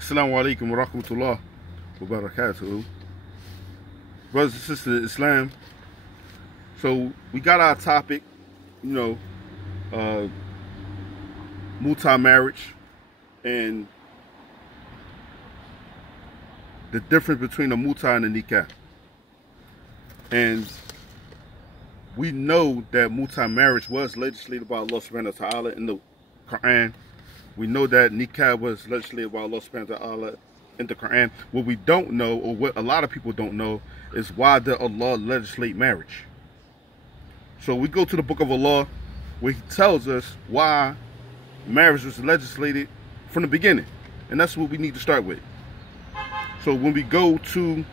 Assalamu alaikum wa rahmatullah wa barakatuh. Brothers and sisters in Islam. So we got our topic, Mutah marriage and the difference between a Mutah and a Nikah. And we know that Mutah marriage was legislated by Allah subhanahu wa ta'ala in the Quran. We know that Nikah was legislated by Allah subhanahu wa ta'ala in the Quran. What we don't know, or what a lot of people don't know, is why did Allah legislate marriage? So we go to the book of Allah where He tells us why marriage was legislated from the beginning. And that's what we need to start with. So when we go to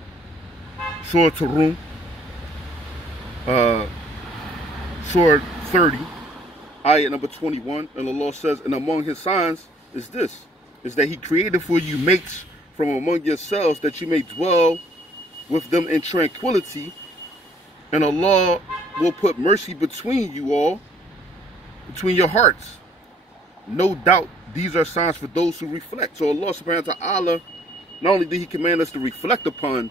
Surah Rum, Surah 30, ayat number 21, and Allah says, and among His signs is this, is that He created for you mates from among yourselves, that you may dwell with them in tranquility, and Allah will put mercy between you all, between your hearts. No doubt these are signs for those who reflect. So Allah subhanahu wa ta'ala, not only did He command us to reflect upon,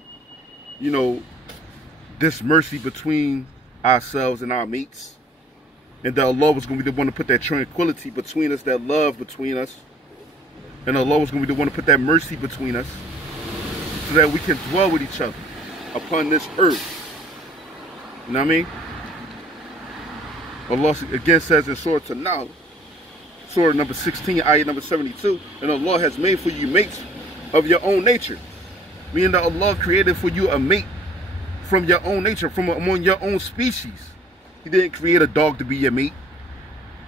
this mercy between ourselves and our mates, and that Allah was going to be the one to put that tranquility between us, that love between us, and Allah was going to be the one to put that mercy between us, so that we can dwell with each other upon this earth. You know what I mean? Allah again says in Surah An-Nahl, Surah number 16, ayat number 72, and Allah has made for you mates of your own nature. Meaning that Allah created for you a mate from your own nature, from among your own species. He didn't create a dog to be your mate.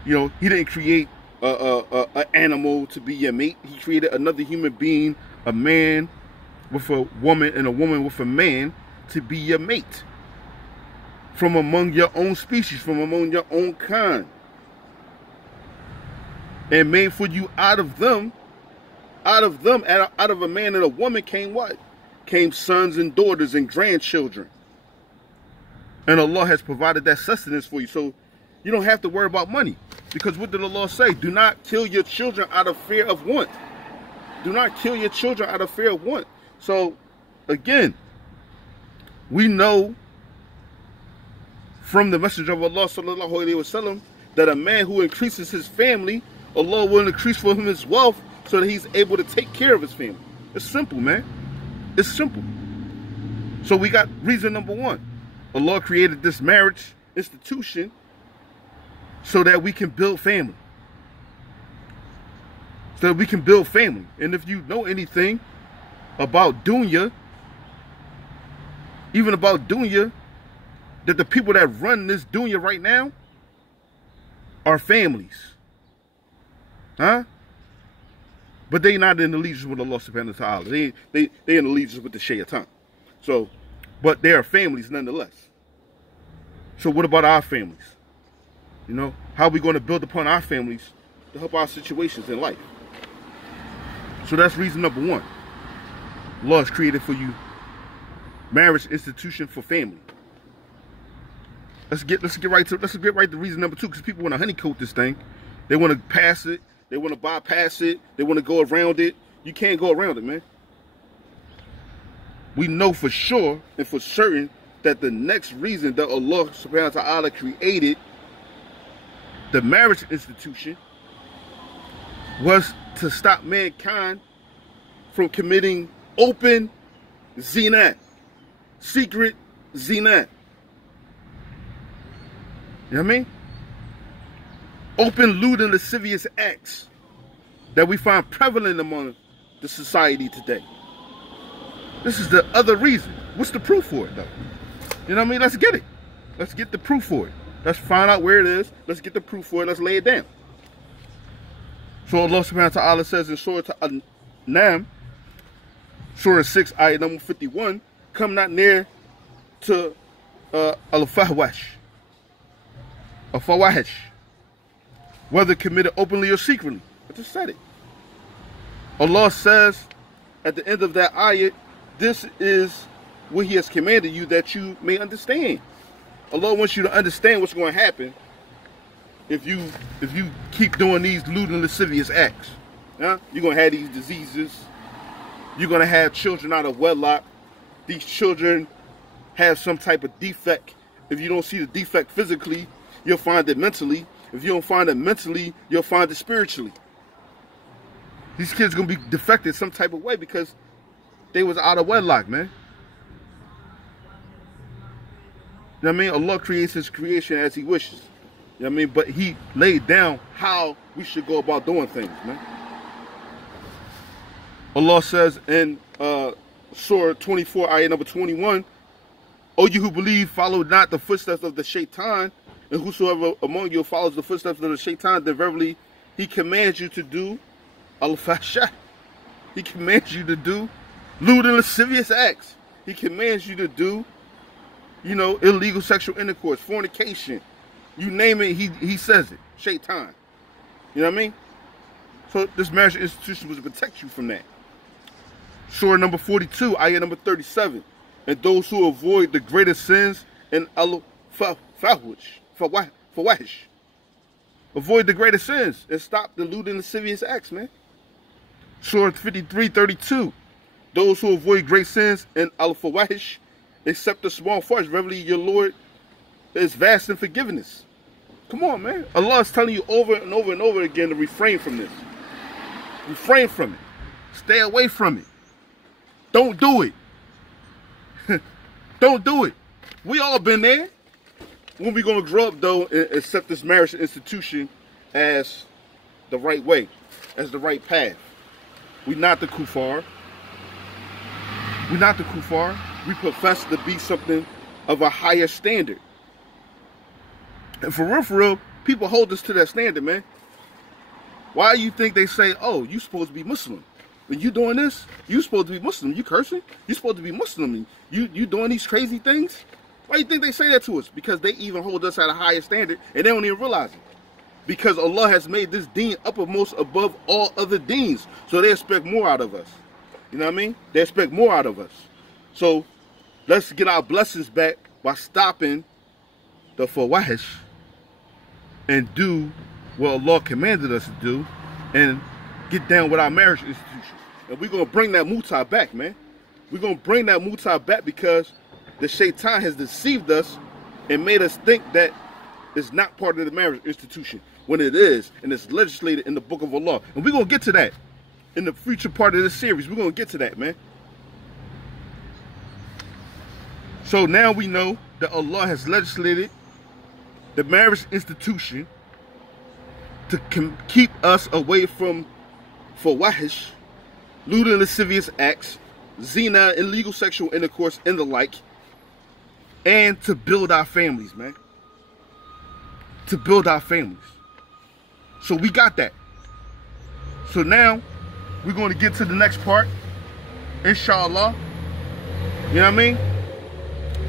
He didn't create an animal to be your mate. He created another human being, a man with a woman and a woman with a man, to be your mate. From among your own species, from among your own kind. And made for you out of them, out of a man and a woman came what? Came sons and daughters and grandchildren. And Allah has provided that sustenance for you. So you don't have to worry about money. Because what did Allah say? Do not kill your children out of fear of want. Do not kill your children out of fear of want. So again, we know from the Messenger of Allah sallallahu alaihi wasallam that a man who increases his family, Allah will increase for him his wealth so that he's able to take care of his family. It's simple, man. It's simple. So we got reason number one. Allah created this marriage institution so that we can build family. So that we can build family. And if you know anything about dunya, even about dunya, that the people that run this dunya right now are families. Huh? But they not in allegiance with Allah subhanahu wa ta'ala. They in allegiance with the shaitan. So, but they are families nonetheless. So what about our families? How are we going to build upon our families to help our situations in life? So that's reason number one. Allah has created for you marriage institution for family. Let's get right to reason number two, because people want to honeycoat this thing. They want to pass it. They want to bypass it. They want to go around it. You can't go around it, man. We know for sure and for certain that the next reason that Allah subhanahu wa ta'ala created the marriage institution was to stop mankind from committing open zina, secret zina. You know what I mean? Open, lewd, and lascivious acts that we find prevalent among the society today. This is the other reason. What's the proof for it, though? You know what I mean? Let's get it. Let's get the proof for it. Let's find out where it is. Let's get the proof for it. Let's lay it down. So Allah subhanahu wa ta'ala says in Surah An-Nam, Surah 6, ayat number 51, come not near to al-fawahish, whether committed openly or secretly. I just said it. Allah says at the end of that ayat, this is what He has commanded you that you may understand. Allah wants you to understand what's going to happen if you keep doing these lewd and lascivious acts. You're going to have these diseases. You're going to have children out of wedlock. These children have some type of defect. If you don't see the defect physically, you'll find it mentally. If you don't find it mentally, you'll find it spiritually. These kids are going to be defected some type of way because they was out of wedlock, man. You know what I mean? Allah creates his creation as he wishes. You know what I mean? But he laid down how we should go about doing things, man. Allah says in Surah 24, ayah number 21, O you who believe, follow not the footsteps of the shaitan, and whosoever among you follows the footsteps of the shaitan, then verily he commands you to do al-fahsha. He commands you to do lewd and lascivious acts. He commands you to do, you know, illegal sexual intercourse, fornication. You name it, he says it. Shaitan. You know what I mean? So this marriage institution was to protect you from that. Surah number 42, ayah number 37. And those who avoid the greatest sins and al-fawahish. Avoid the greatest sins and stop the lewd and lascivious acts, man. Surah 53:32. Those who avoid great sins and al-fawahish, except the small faults, verily your Lord is vast in forgiveness. Come on, man. Allah is telling you over and over and over again to refrain from this. Refrain from it. Stay away from it. Don't do it. Don't do it. We all been there. When we going to grow up, though, and accept this marriage institution as the right way, as the right path. We're not the kuffar. We're not the kuffar. We profess to be something of a higher standard. And for real, people hold us to that standard, man. Why do you think they say, oh, you supposed to be Muslim? When you doing this, you supposed to be Muslim. You cursing? You supposed to be Muslim. You doing these crazy things? Why do you think they say that to us? Because they even hold us at a higher standard and they don't even realize it. Because Allah has made this deen uppermost above all other deens. So they expect more out of us. You know what I mean? They expect more out of us. So let's get our blessings back by stopping the fawahish and do what Allah commanded us to do and get down with our marriage institutions. And we're going to bring that Mutah back, man. We're going to bring that Mutah back because the shaitan has deceived us and made us think that it's not part of the marriage institution when it is, and it's legislated in the book of Allah. And we're going to get to that in the future part of this series. We're going to get to that, man. So now we know that Allah has legislated the marriage institution to keep us away from fawahish, lewd and lascivious acts, zina, illegal sexual intercourse, and the like, and to build our families, man. To build our families. So we got that. So now we're going to get to the next part, inshallah. You know what I mean?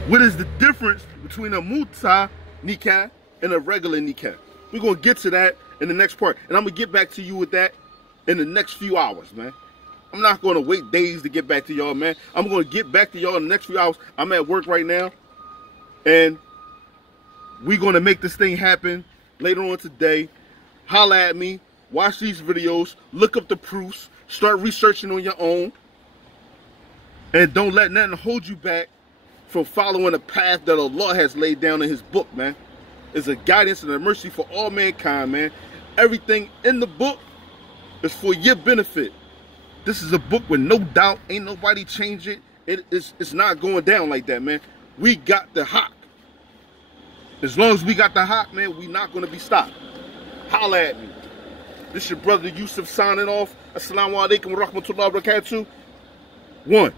What is the difference between a Mutah nikah and a regular nikah? We're going to get to that in the next part. And I'm going to get back to you with that in the next few hours, man. I'm not going to wait days to get back to y'all, man. I'm going to get back to y'all in the next few hours. I'm at work right now. And we're going to make this thing happen later on today. Holla at me. Watch these videos. Look up the proofs. Start researching on your own. And don't let nothing hold you back from following the path that Allah has laid down in his book, man. It's a guidance and a mercy for all mankind, man. Everything in the book is for your benefit. This is a book with no doubt. Ain't nobody change it. It's not going down like that, man. We got the hawk. As long as we got the hawk, man, we not going to be stopped. Holla at me. This your brother Yusuf signing off. Assalamu alaikum wa rahmatullahi wa barakatuh. 1.